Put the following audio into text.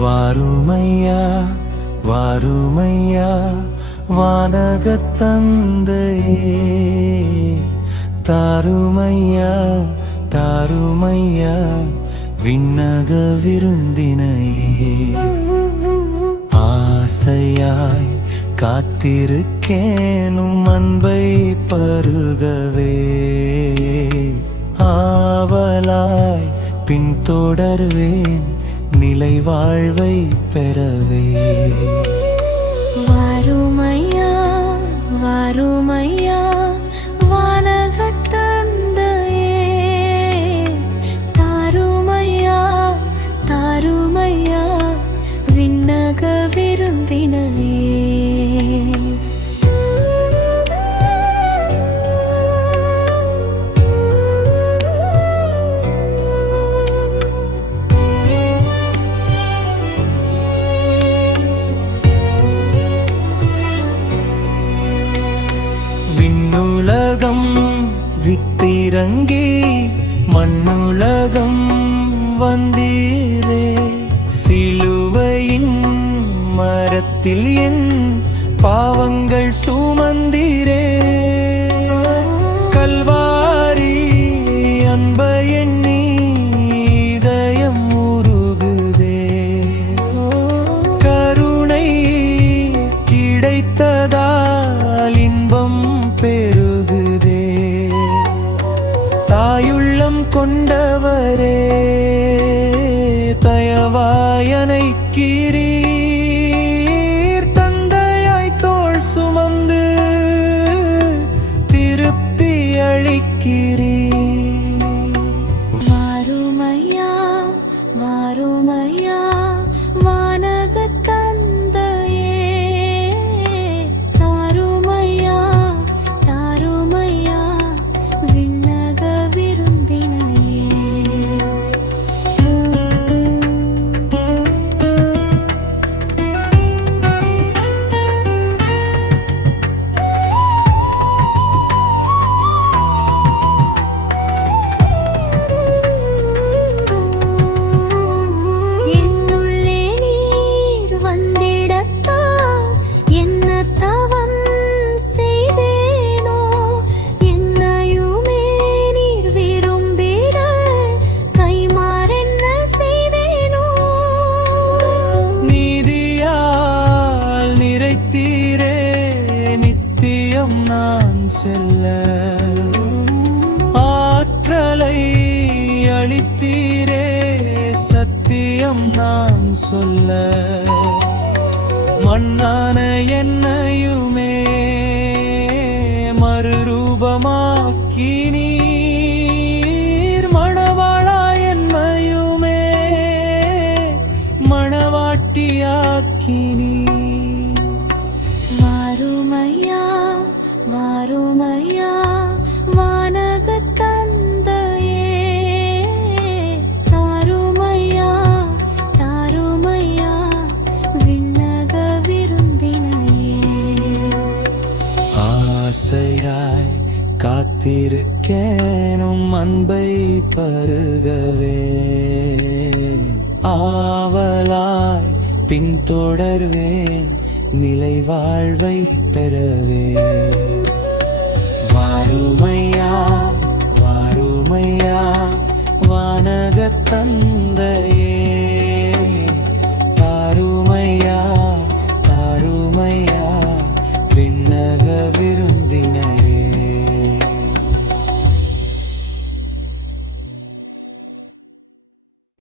வாருமையா வாருமையா வானகத்தந்தையே. தாருமையா தாருமையா விண்ணக விருந்தினையே. ஆசையாய் காத்திருக்கேனும் அன்பை பருகவே. ஆவலாய் பின்தொடர்வேன் நிலை வாழ்வை பெறவே. வித்திரங்கி மண்ணுலகம் வந்தீரே. சிலுவையின் மரத்தில் என் பாவங்கள் சுமந்தீரே. கல்வாரி அன்பை எண்ணி இதயம் உருகுதே. கருணை கிடைத்ததால் கொண்டவரே தயவாயனை கீரீர் தந்தையாய் தோள் சுமந்து திருப்தி அளிக்கிறீர். நித்தியம் நான் செல்ல. ஆற்றலை அளித்தீரே சத்தியம் நான் சொல்ல. மண்ணான என்னையுமே மறுரூபமாக்கி நீர் மணவாளா என்னையுமே மணவாட்டியாக்கி நீர் காத்திருக்கேனும் அன்பை பருகவே. ஆவலாய் பின்தொடர்வேன் நிலை வாழ்வை பெறவே. வாருமையா வாருமையா வானகத் தந்தையே. தாருமையா தாருமையா விண்ணக விருந்தின